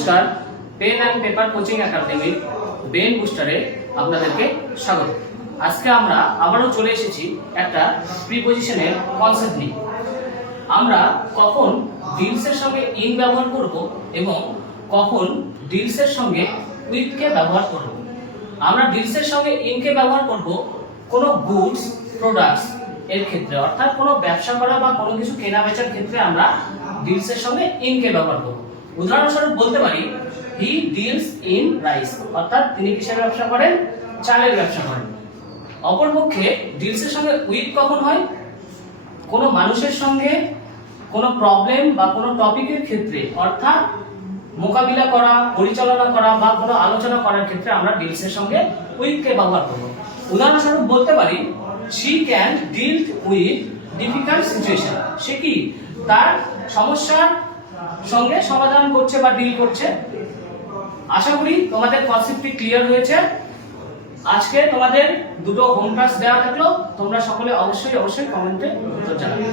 নমস্কার, pen and paper coaching একাডেমির brain বুস্টারে আপনাদেরকে স্বাগত। আজকে আমরা আবারও চলে এসেছি একটা প্রিপজিশনের কনসেপ্ট নিয়ে। আমরা কখন ডিলসের সঙ্গে ইন ব্যবহার করব এবং কখন ডিলসের সঙ্গে উইথকে ব্যবহার করব। আমরা ডিলসের সঙ্গে ইনকে ব্যবহার করব কোনো গুডস প্রোডাক্টস এর ক্ষেত্রে, অর্থাৎ কোনো ব্যবসা করা বা কোনো কিছু কেনা বেচার ক্ষেত্রে আমরা ডিলসের সঙ্গে ইনকে ব্যবহার করব। উদাহরণস্বরূপ বলতে পারি হি ডিলস ইন রাইস, অর্থাৎ তিনি কিসের ব্যবসা করেন? চালের ব্যবসা করেন। অপরপক্ষে ডিলসের সঙ্গে উইথ কখন হয়? কোনো মানুষের সঙ্গে কোনো প্রবলেম বা কোনো টপিকের ক্ষেত্রে, অর্থাৎ মোকাবিলা করা, পরিচালনা করা বা কোনো আলোচনা করার ক্ষেত্রে আমরা ডিলসের সঙ্গে উইথকে ব্যবহার করব। উদাহরণস্বরূপ বলতে পারি she can deal with difficult situation, সে কি তার সমস্যার সঙ্গে সমাধান করছে বা ডিল করছে। আশা করি তোমাদের কনসেপ্টটি ক্লিয়ার হয়েছে। আজকে তোমাদের দুটো হোম টাস্ক দেওয়া থাকলো, তোমরা সকলে অবশ্যই কমেন্টে উত্তর জানাবে।